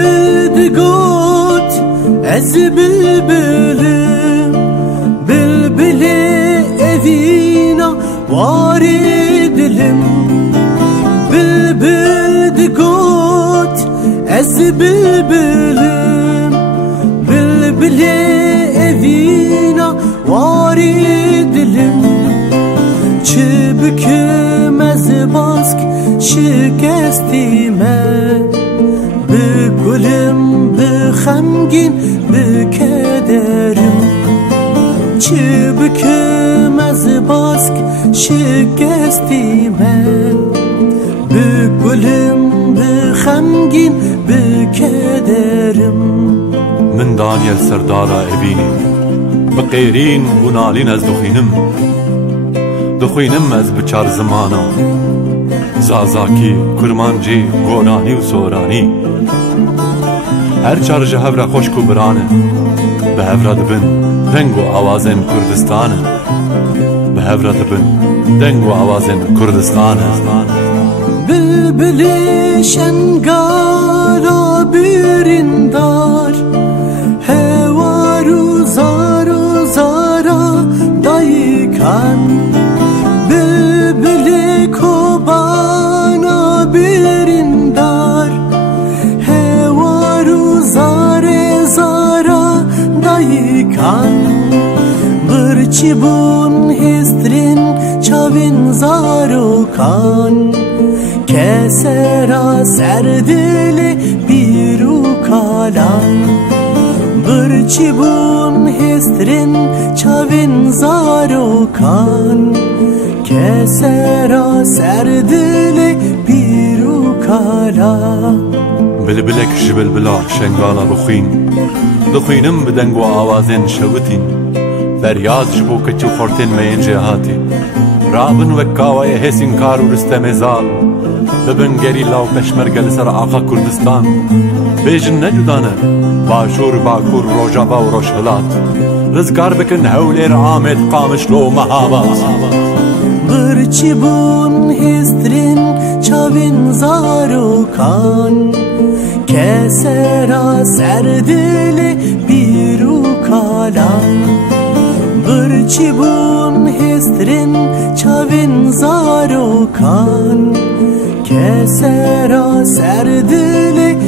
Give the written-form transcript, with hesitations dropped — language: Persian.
Bülbül got ez bülbülüm, bülbülü evina var dilim. Bülbül got ez bülbülüm, bülbülü evina var dilim. Çubuküm ez bask şikestime, bugülüm bixemgin bikederim. Çubuküm ez bask şikestime, bugülüm bixemgin bikederim. من دانیل سردارا ابینی بقیرین و نالین از دخوینم از بچار زمانا زازاکی کرمانجی گونانی و سورانی هر چار جهور خوشک و برانه به هفراد بن دنگ و آوازن کردستانه به هفراد بن دنگ و آوازن کردستانه بلبل شنگارا بیرندار هوارو زارو زارا دایکان بلبل کوبانا بیرندار هوارو زاره زارا دایکان برچی بون هسترین چاوین زارو کان kesera serdili biru kalan birçi bun histrin çavin zarokan kesera serdili biru kalan بلبلك جبل بلا شنگالا بخوین دخوینم بدنگ و آوازن شوتین فریاد جبو کچو خورتین مین جهاتی رابن وکاوی حسین کارو رستمزال ببن گری لاو پشمرگل سر آقا کردستان بیجن نجدانه باشور باکور روجابا و روشهلات رزگار بکن هولیر آمد قامش لو مهابات برچی بون هسترین چاوین زاروکان kesera serdili biru kalan birçi bun histrin çavin zarokan kesera serdili